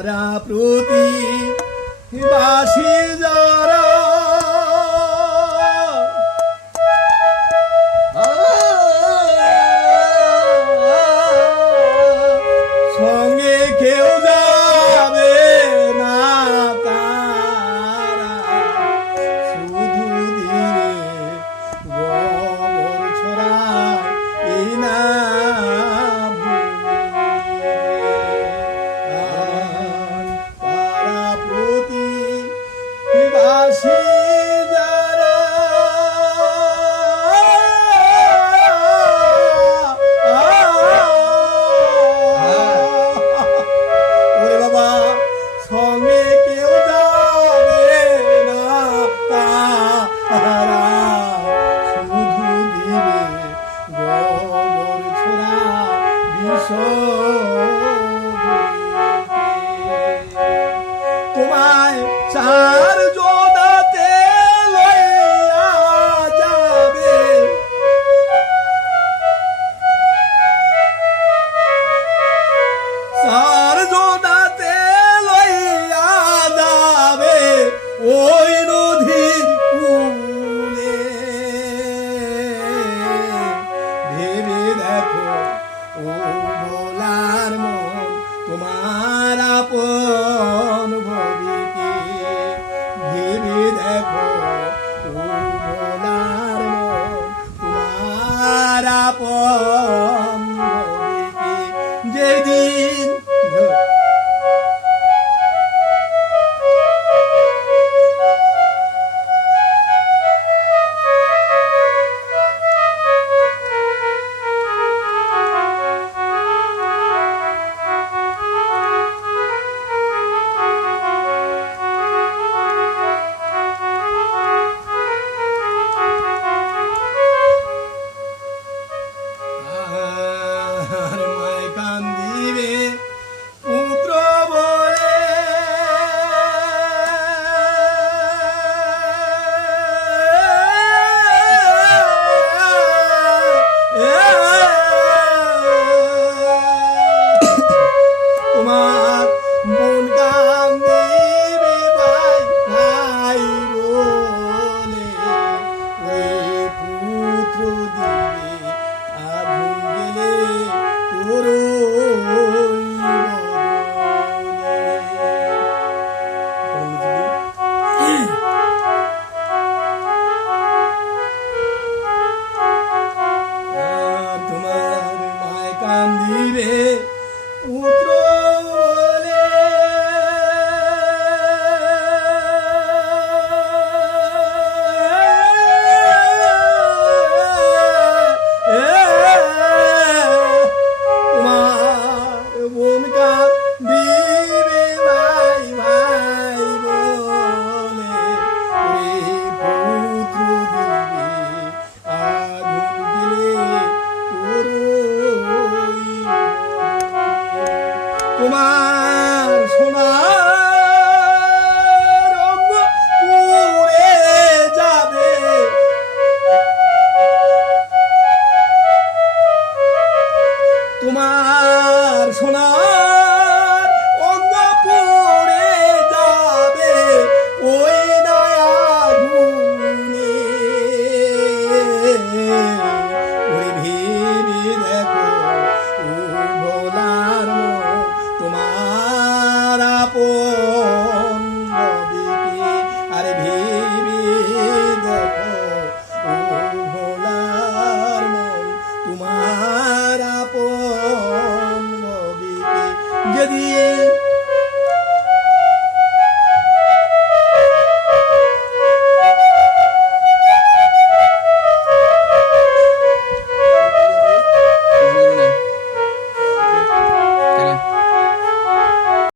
পারা প্রতি বাসি যারা সঙ্গে কেউ যাবে না তারা শুধু ধীরে গোবর ছড়ায় এই না পাড়া প্রতি বাসি যারা ওরে বাবা সঙ্গে কেউ যাবে না তারা শুধু দিবে গোবর ছোড়া বিষ তোমায় চার জোড়াতে লইয়া যাবে চার জোড়াতে লইয়া যাবে ওই নদীর কূলে ভেবে দেখো ও ভোলার মন তোমার আপন ভবিকে ভেবে দেখো ও ভোলার মন তোমার আপন ভবিকে যেদিন আর মায় কান্দিবে পুত্র বলে তোমার মন কান্দিবে ভাই ভাই বলে ওই পুত্র দিবে আগুন গেলে তোর তোমার মায় কান্দিবে পুত্র বলে তোমার বোন কান্দিবে ভাই ভাই বলে ওরে পুত্র দিবে আগুন গেলে তোর তোমার সোনার অঙ্গ পুড়ে যাবে তোমার সোনার অঙ্গ পুড়ে যাবে ওই আগুনে ওই ভেবে দেখো ও ভোলার মন তোমার আপন নদীকে আরে ভেবে দেখো ও ভোলার মন তোমার আপন নদীকে যদি